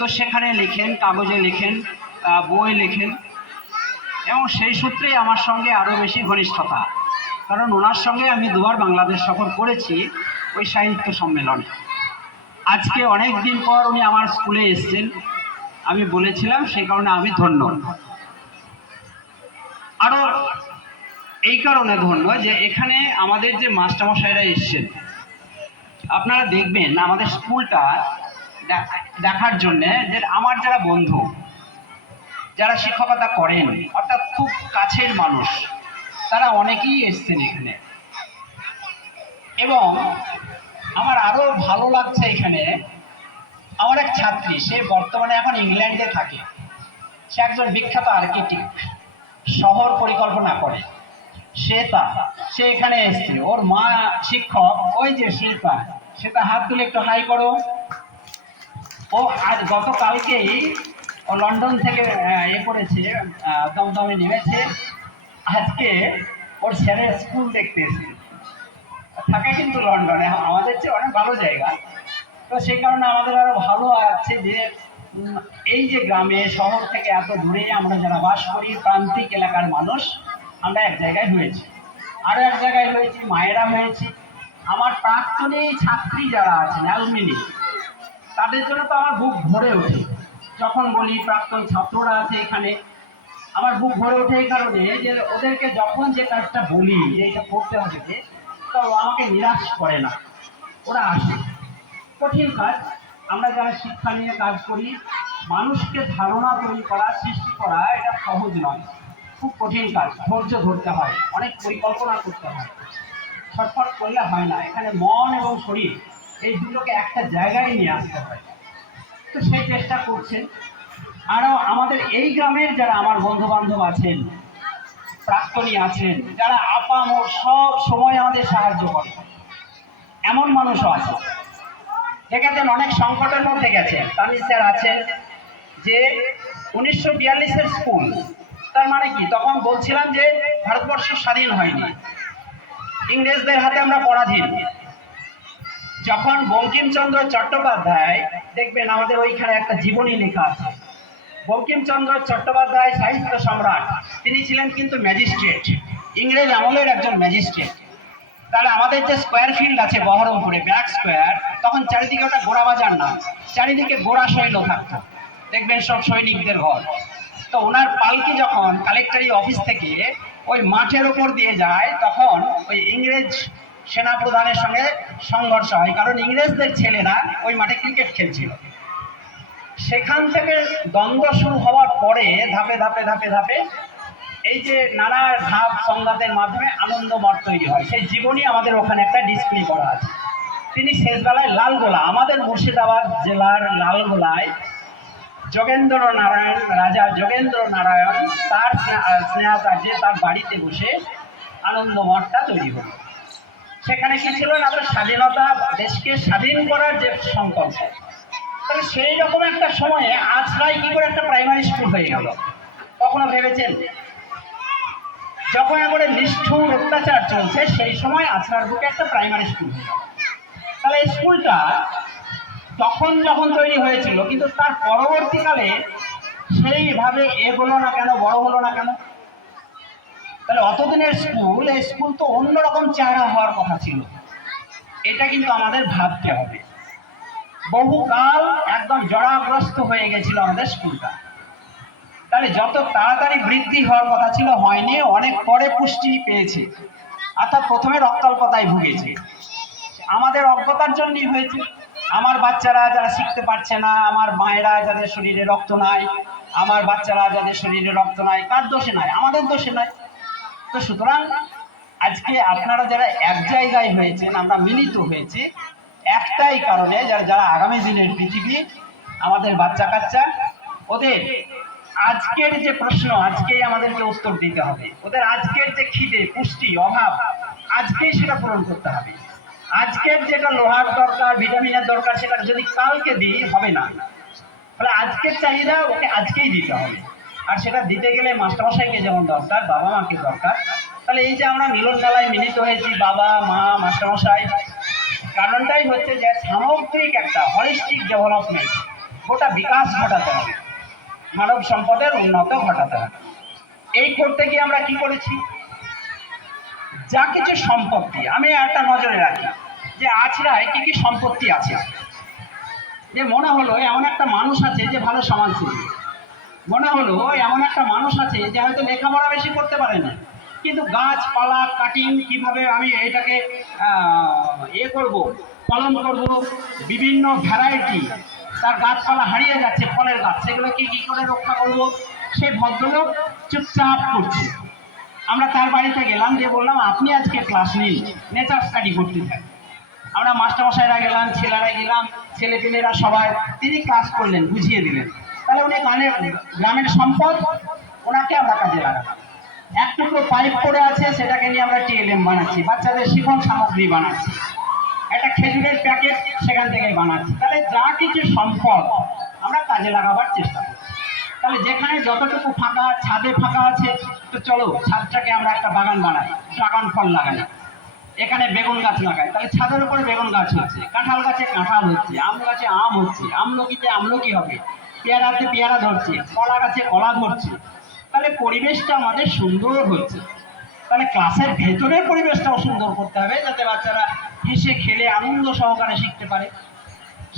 তো সেখানে লেখেন, কাগজে লেখেন, বই লেখেন, এবং সেই সূত্রেই আমার সঙ্গে আরও বেশি ঘনিষ্ঠতা। কারণ ওনার সঙ্গে আমি দুবার বাংলাদেশ সফর করেছি ওই সাহিত্য সম্মেলনে। আজকে অনেক দিন পর উনি আমার স্কুলে এসেছেন, আমি বলেছিলাম, সেই কারণে আমি ধন্য। আরও এই কারণে ধন্য যে এখানে আমাদের যে মাস্টারমশাইরা এসছেন, আপনারা দেখবেন আমাদের স্কুলটা দেখার জন্যে যে আমার যারা বন্ধু, যারা শিক্ষকতা করেন, অর্থাৎ খুব কাছের মানুষ, তারা অনেকেই এসছেন এখানে। এবং আমার আরও ভালো লাগছে এখানে, আমার এক ছাত্রী, সে বর্তমানে এখন ইংল্যান্ডে থাকে, সে একজন বিখ্যাত আর্কিটেক্ট, শহর পরিকল্পনা করে। সে এখানে এসছে, ওর মা শিক্ষক, ওই যে শ্বেতা হাত তুলে একটু হাই করো। ও আজ গতকালকেই ও লন্ডন থেকে করেছে, দমদমে নেমেছে, আজকে ওর স্যারের স্কুল দেখতে এসেছে। থাকে কিন্তু লন্ডনে, আমাদের চেয়ে অনেক ভালো জায়গা। তো সেই কারণে আমাদের আরো ভালো আছে যে এই যে গ্রামে শহর থেকে এত দূরে আমরা যারা বাস করি, প্রান্তিক এলাকার মানুষ, আমরা এক জায়গায় হয়েছি, আরো এক জায়গায় হয়েছি, মায়েরা হয়েছি। আমার প্রাক্তনী ছাত্রী যারা আছেন, অ্যালুমিনি, তাদের জন্য তো আমার বুক ভরে ওঠে যখন বলি প্রাক্তন ছাত্ররা আছে এখানে। আমার বুক ভরে ওঠে এই কারণে যে ওদেরকে যখন যে কাজটা বলি যে এটা করতে হবে, তো আমাকে নিরাশ করে না, ওরা আসে। কঠিন কাজ, আমরা যারা শিক্ষা নিয়ে কাজ করি, মানুষকে ধারণা তৈরি করা, সৃষ্টি করা, এটা সহজ নয়, খুব কঠিন কাজ, ধৈর্য ধরতে হয়, অনেক পরিকল্পনা করতে হয়, ছটফট করলে হয় না। এখানে মন এবং শরীর এই দুটোকে একটা জায়গায় নিয়ে আসতে হয়। তো সেই চেষ্টা করছেন। আরও আমাদের এই গ্রামের যারা আমার বন্ধু বান্ধব আছেন, প্রাক্তনী আছেন, যারা আপামর সব সময় আমাদের সাহায্য করে, এমন মানুষও আছে। দেখেছেন অনেক সংকটের মধ্যে গেছেন, তামিল স্যার আছেন যে 1942-এর স্কুল, তার মানে কি, তখন বলছিলাম যে ভারতবর্ষ স্বাধীন হয়নি, ইংরেজদের হাতে আমরা পরাধীন। যখন বঙ্কিমচন্দ্র চট্টোপাধ্যায়, দেখবেন আমাদের ওইখানে একটা জীবনী লেখা আছে, বঙ্কিমচন্দ্র চট্টোপাধ্যায় সাহিত্য সম্রাট, তিনি ছিলেন কিন্তু ম্যাজিস্ট্রেট, ইংরেজ আমলের একজন ম্যাজিস্ট্রেট। তাহলে আমাদের যে স্কোয়ার ফিল্ড আছে বহরমপুরে, ব্যাক স্কোয়ার, তখন চারিদিকে ওটা গোড়া বাজার না, চারিদিকে গোড়া শৈল থাকতো, দেখবেন সব সৈনিকদের ঘর। তো ওনার পালকি যখন কালেক্টরি অফিস থেকে ওই মাঠের ওপর দিয়ে যায়, তখন ওই ইংরেজ সেনাপ্রধানের সঙ্গে সংঘর্ষ হয়, কারণ ইংরেজদের ছেলেরা ওই মাঠে ক্রিকেট খেলছিল। সেখান থেকে দ্বন্দ্ব শুরু হওয়ার পরে ধাপে ধাপে ধাপে ধাপে এই যে নানা ধাপ সংঘাতের মাধ্যমে আনন্দমঠ তৈরি হয়। সেই জীবনী আমাদের ওখানে একটা ডিসপ্লে করা আছে। তিনি শেষবেলায় লালগোলা, আমাদের মুর্শিদাবাদ জেলার লালগোলায় যোগেন্দ্র নারায়ণ, রাজা যোগেন্দ্র নারায়ণ, তার স্নেহাচার্যে তার বাড়িতে বসে আনন্দমঠটা তৈরি হলো। সেখানে কি ছিল না, স্বাধীনতা, দেশকে স্বাধীন করার যে সংকল্প। তাহলে সেই রকম একটা সময়ে আজরাই কি করে একটা প্রাইমারি স্কুল হয়ে গেল, কখনো ভেবেছেন? যখন একবারে নিষ্ঠুর অত্যাচার চলছে, সেই সময় আজরার বুকে একটা প্রাইমারি স্কুল হয়ে গেল। তাহলে এই স্কুলটা তখন যখন তৈরি হয়েছিল, কিন্তু তার পরবর্তীকালে সেইভাবে এগোলো না কেন, বড় হলো না কেন? তাহলে অতদিনের স্কুল, এই স্কুল তো অন্যরকম চেহারা হওয়ার কথা ছিল। এটা কিন্তু আমাদের ভাবতে হবে। বহুকাল একদম জরাগ্রস্ত হয়ে গেছিল আমাদের স্কুলটা। তাহলে যত তাড়াতাড়ি বৃদ্ধি হওয়ার কথা ছিল হয়নি, অনেক পরে পুষ্টি পেয়েছে, অর্থাৎ প্রথমে রক্তাল্পতায় ভুগেছে। আমাদের অজ্ঞতার জন্যই হয়েছে। আমার বাচ্চারা যারা শিখতে পারছে না, আমার মায়েরা যাদের শরীরে রক্ত নাই, আমার বাচ্চারা যাদের শরীরে রক্ত নাই, কার দোষে নাই? আমাদের দোষে নাই। তো সুতরাং আজকে আপনারা যারা এক জায়গায় হয়েছেন, আমরা মিলিত হয়েছি একটাই কারণে, যারা আগামী দিনের পৃথিবী, আমাদের বাচ্চা কাচ্চা, ওদের আজকের যে প্রশ্ন আজকেই আমাদেরকে উত্তর দিতে হবে। ওদের আজকের যে খিদে, পুষ্টি, অভাব, আজকেই সেটা পূরণ করতে হবে। আজকের যেটা লোহার দরকার, ভিটামিনের দরকার, সেটা যদি কালকে দিই হবে না। তাহলে আজকের চাহিদা ওকে আজকেই দিতে হবে। আর সেটা দিতে গেলে মাস্টারমশাইকে যেমন দরকার, বাবা মাকে দরকার। তাহলে এই যে আমরা মিলন মেলায় মিলিত হয়েছি, বাবা মা মাস্টারমশাই, কারণটাই হচ্ছে যে সামগ্রিক একটা হলিস্টিক ডেভেলপমেন্ট, গোটা বিকাশ ঘটাতে হবে, মানব সম্পদের উন্নত ঘটাতে হবে। এই করতে গিয়ে আমরা কি করেছি, যা কিছু সম্পত্তি, আমি একটা নজরে রাখি যে আজরায় কি কি সম্পত্তি আছে। যে মনে হলো এমন একটা মানুষ আছে যে ভালো সমাজসেবী, মনে হলো এমন একটা মানুষ আছে যে হয়তো লেখাপড়া বেশি করতে পারে না, কিন্তু গাছপালা কাটিং কিভাবে আমি এটাকে করব, পালন করব, বিভিন্ন ভ্যারাইটি তার গাছপালা হারিয়ে যাচ্ছে, ফলের গাছ, সেগুলোকে কি করে রক্ষা করব, সেই ভদ্রলোক চুপচাপ করছে। আমরা তার বাড়িতে গেলাম, যে বললাম আপনি আজকে ক্লাস নিন, নেচার স্টাডি করতে থাকেন। আমরা মাস্টারমশাইরা গেলাম, ছেলেরা গেলাম, ছেলেপেলেরা সবাই, তিনি ক্লাস করলেন, বুঝিয়ে দিলেন। তাহলে উনি গ্রামের সম্পদ, ওনাকে আমরা কাজে লাগালাম। এক টুকরো পাইপ পড়ে আছে, সেটাকে নিয়ে আমরা টিএলএম বানাচ্ছি, বাচ্চাদের শিখন সামগ্রী বানাচ্ছি, একটা খেজুরের প্যাকেট সেখান থেকে বানাচ্ছি। তাহলে যা কিছু সম্পদ আমরা কাজে লাগাবার চেষ্টা করছি। তাহলে যেখানে যতটুকু ফাঁকা, ছাদে ফাঁকা আছে, তো চলো ছাদটাকে আমরা একটা বাগান বানাই, ড্রাগন ফল লাগাই, এখানে বেগুন গাছ লাগাই, তাহলে ছাদের উপরে বেগুন গাছ হচ্ছে, কাঁঠাল গাছে কাঁঠাল হচ্ছে, আম গাছে আম হচ্ছে, আমলকিতে আমলকি হবে, পেয়ারাতে পেয়ারা ধরছে, কলা গাছে কলা ধরছে। তাহলে পরিবেশটা আমাদের সুন্দর হচ্ছে। তাহলে ক্লাসের ভেতরের পরিবেশটাও সুন্দর করতে হবে, যাতে বাচ্চারা হেসে খেলে আনন্দ সহকারে শিখতে পারে।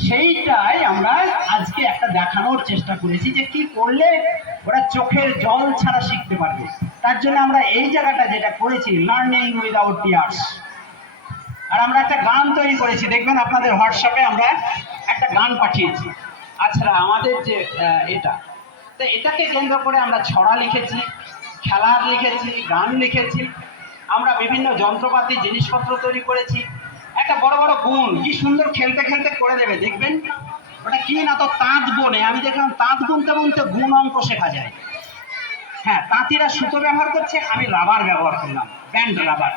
সেইটাই আমরা আজকে একটা দেখানোর চেষ্টা করেছি, যে কি করলে ওরা চোখের জল ছাড়া শিখতে পারবে। তার জন্য আমরা এই জায়গাটা যেটা করেছি, লার্নিং উইদাউট টিয়ার্স। আর আমরা একটা গান তৈরি করেছি, দেখবেন আপনাদের হোয়াটসঅ্যাপে আমরা একটা গান পাঠিয়েছি। আচ্ছা, আমাদের যে এটা, তো এটাকে কেন্দ্র করে আমরা ছড়া লিখেছি, খেলা লিখেছি, গান লিখেছি, আমরা বিভিন্ন যন্ত্রপাতি জিনিসপত্র তৈরি করেছি। একটা বড় বড় গুণ, কি সুন্দর খেলতে খেলতে করে দেবে, দেখবেন ওটা কি না, তো তাঁত বোনে, আমি দেখলাম তাঁত বুনতে বুনতে গুণ অঙ্ক শেখা যায়। হ্যাঁ, তাঁতিরা সুতো ব্যবহার করছে, আমি রাবার ব্যবহার করলাম, ব্যান্ড রাবার।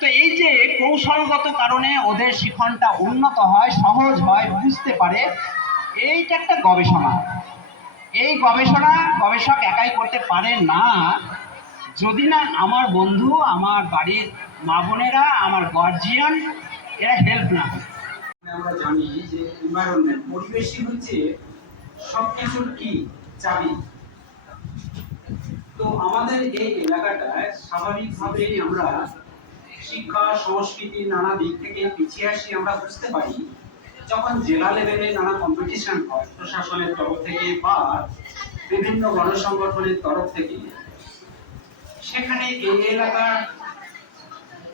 তো এই যে কৌশলগত কারণে ওদের শিখনটা উন্নত হয়, সহজ হয়, বুঝতে পারে, এইটা একটা গবেষণা। এই গবেষণা গবেষক একাই করতে পারে না, যদি না আমার বন্ধু, আমার বাড়ির মা বোনেরা, আমার গার্জিয়ান, এরা হেল্প না করে। আমরা জানি যে এনভায়রনমেন্ট, পরিবেশই হচ্ছে সবকিছুর কি চাবি। তো আমাদের এই এলাকাটায় স্বাভাবিকভাবেই আমরা শিক্ষা সংস্কৃতি নানা দিক থেকে পিছিয়ে আসি। আমরা বুঝতে পারি যখন জেলা লেভেলে নানা কম্পিটিশন হয় প্রশাসনের তরফ থেকে বা বিভিন্ন গণসংগঠনের তরফ থেকে, সেখানে এই এলাকার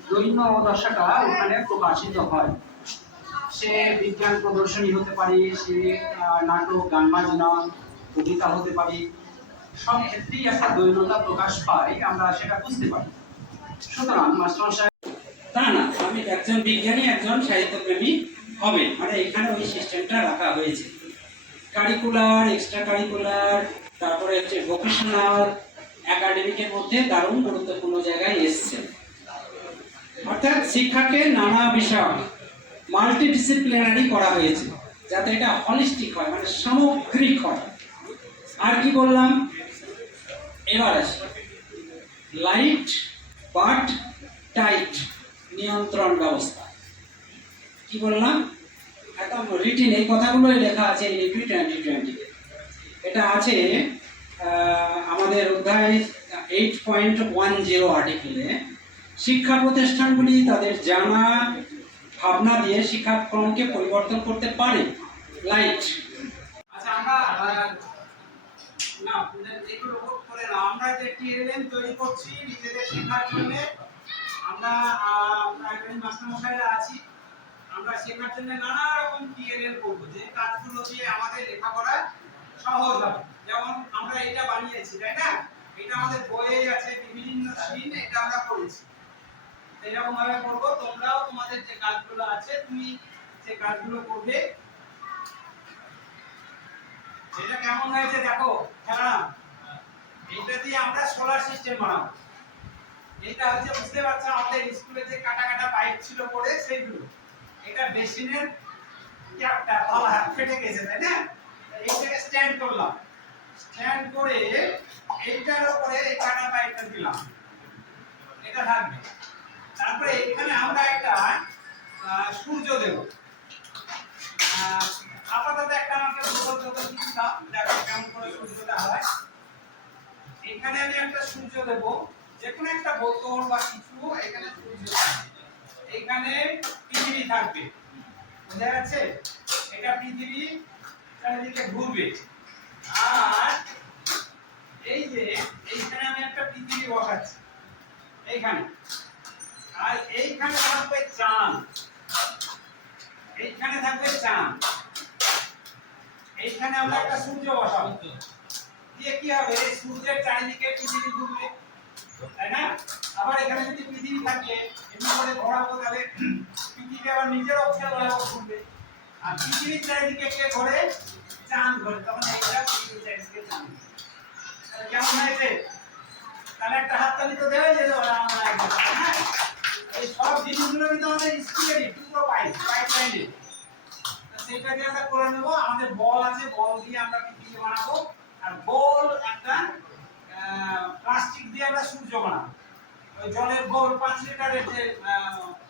দৈন্য দশাটা ওখানে প্রকাশিত হয়। সে বিজ্ঞান প্রদর্শনী হতে পারে, সে নাটক, গান বাজনা, কবিতা হতে পারে, সব ক্ষেত্রেই একটা দৈন্যতা প্রকাশ পায়, আমরা সেটা বুঝতে পারি। সুতরাং মাস্টারমশাই, তা না আমি একজন বিজ্ঞানী, একজন সাহিত্যপ্রেমী হবে, মানে এখানে ওই সিস্টেমটা রাখা হয়েছে। কারিকুলার, এক্সট্রা কারিকুলার, তারপরে হচ্ছে ভোকেশনাল, একাডেমিকের মধ্যে দারুণ গুরুত্বপূর্ণ জায়গায় এসছে। অর্থাৎ শিক্ষাকে নানা বিষয় মাল্টিডিসিপ্লিনারি করা হয়েছে, যাতে এটা হলিস্টিক হয়, মানে সামগ্রিক হয়। আর কি বললাম, এবার আসি লাইট বাট টাইট নিয়ন্ত্রণ ব্যবস্থা। কি বললাম, একদম রিটিন এই কথাগুলোই লেখা আছে এই রিভিউ 2020। এটা আছে আমাদের অধ্যায় 8.10 আর্টিকেলে। শিক্ষা প্রতিষ্ঠানগুলি তাদের জানা ভাবনা দিয়ে শিক্ষাক্রমকে পরিবর্তন করতে পারে। লাইট, আচ্ছা আমরা না একটু লক্ষ্য করে না, আমরা যে টিএলএম তৈরি করছি নিজেদের শেখার জন্য, আমরা প্রাইমারি মাস্টারমশাইরা আছি, আমরা শেখার জন্য নানা রকম টিএলএম করবো, যে কাজগুলো দিয়ে আমাদের লেখাপড়া সহজ হবে। যেমন আমরা এটা বানিয়েছি, তাই না, এটা আমাদের বইয়ে আছে, বিভিন্ন সিন এটা আমরা করেছি। এরকম ভাবে করবো, তোমরাও তোমাদের যে কাজগুলো আছে তুমি যে কাজগুলো করবে। এটা কেমন হয়েছে দেখো, খেলা এইটা দিয়ে আমরা সোলার সিস্টেম বানাবো। এটা হচ্ছে বুঝতে পারছো, আমাদের স্কুলে যে কাটা কাটা পাইপ ছিল পড়ে সেইগুলো, এটা বেসিনের ক্যাপটা তলা ফেটে গেছে, তাই না, এইটাকে স্ট্যান্ড করলাম, স্ট্যান্ড করে এইটার উপরে এই কাটা পাইপটা দিলাম, এটা থাকবে। তারপরে এখানে আমরা একটা সূর্য দেব। আপাতত একটা আমাকে দেখো কেমন করে সূর্যটা হয়। এখানে আমি একটা সূর্য দেব, যে কোনো একটা বোতল বা কিছু, এখানে সূর্য থাকবে, এখানে পৃথিবী থাকবে, বোঝা যাচ্ছে? এটা পৃথিবী চারিদিকে ঘুরবে। আর এই যে এইখানে আমি একটা পৃথিবী বসাচ্ছি এইখানে, আর এইখানে থাকবে চাঁদ, এইখানে থাকবে চাঁদ, এইখানে আমরা একটা সূর্য বসাবো, দিয়ে কি হবে, এই সূর্যের চারিদিকে পৃথিবী ঘুরবে, তাই না? আবার এখানে যদি পৃথিবী থাকে এমনি করে ঘোরাবো, তাহলে পৃথিবী আবার নিজের অক্ষে ঘুরবে, আর পৃথিবীর চারিদিকে কে ঘোরে, চাঁদ ঘোরে, তখন এইটা পৃথিবীর চারিদিকে চাঁদ। তাহলে কেমন হয়েছে? তাহলে একটা হাততালি তো দেওয়াই যেতে পারে আমরা একদম, হ্যাঁ? এই সব জিনিসগুলো কিন্তু আমাদের স্কুলেরই টুকরো পাইপলাইনে, সেটা দিয়ে আমরা করে নেব। আমাদের বল আছে, বল দিয়ে আমরা পৃথিবী বানাবো, আর গোল একটা প্লাস্টিক দিয়ে আমরা সূর্য বানাবো। ওই জলের গোল 5 লিটারের যে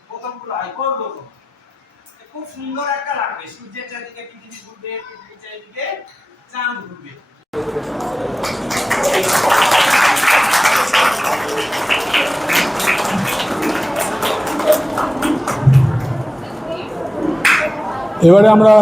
বোতলগুলো হয়, গোল বোতল, খুব সুন্দর একটা লাগবে। সূর্যের চারিদিকে পৃথিবী ঘুরবে, পৃথিবীর চারিদিকে চাঁদ ঘুরবে। এবারে আমরা